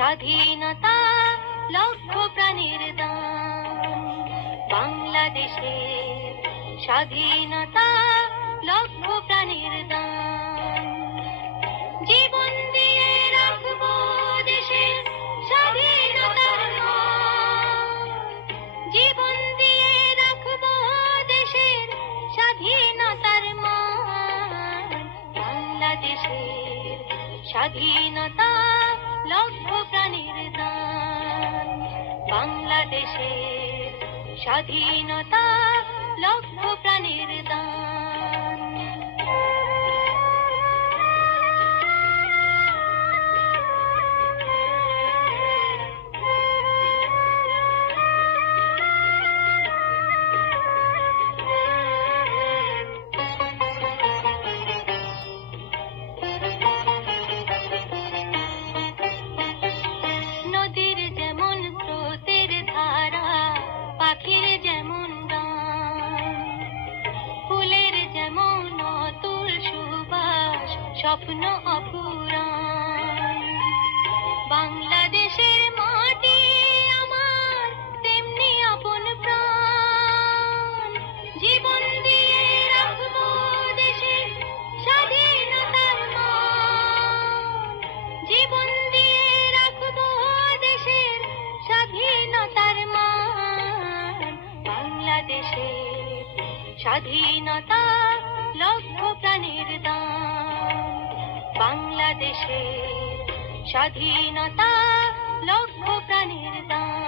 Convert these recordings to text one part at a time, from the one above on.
স্বাধীনতা লক্ষ প্রাণীর দান। বাংলাদেশের স্বাধীনতা লক্ষ প্রাণীর দান। জীবন দিয়ে রাখবো দেশের স্বাধীনতার মান। জীবন দিয়ে রাখবো দেশের স্বাধীনতার মান। বাংলাদেশের স্বাধীনতা লক্ষ প্রাণীর দান। বাংলাদেশের স্বাধীনতা লক্ষ প্রাণীর দান। নদীর যেমন স্রোতের ধারা, পাখির যেমন গান, ফুলের যেমন অতুল সুবাস, স্বপ্ন অপুরাণ। বাংলাদেশের মাটি আমার তেমনি আপন প্রাণ। জীবন দিয়ে রাখবো দেশের স্বাধীনতার মান। জীবন দিয়ে রাখবো দেশের স্বাধীনতার মান। বাংলাদেশের স্বাধীনতা লক্ষ প্রাণীর দান। বাংলাদেশের স্বাধীনতা লক্ষ প্রাণীর দান।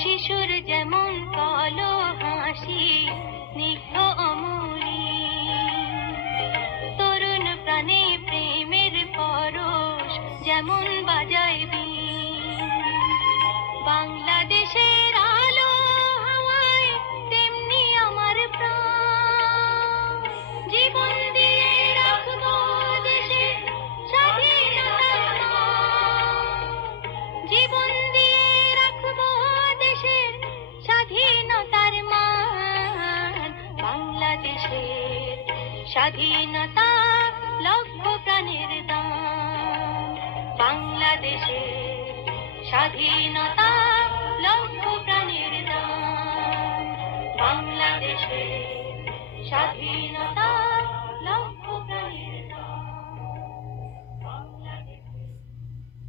শিশুর যেমন কালো হাসি, স্নিগ্ধ অমূলী, তরুণ প্রাণে প্রেমের পরশ যেমন বাজায় বীণ। বাংলাদেশের আলো হাওয়ায় তেমনি আমার প্রাণ। জীবন দিয়ে রাখবো দেশের স্বাধীনতার মান। জীবন দিয়ে রাখবো দেশের স্বাধীনতার মান। বাংলাদেশের স্বাধীনতা লক্ষ প্রাণীর দান। বাংলাদেশের স্বাধীনতা লক্ষ প্রাণীর দান। বাংলাদেশের স্বাধীনতা লক্ষ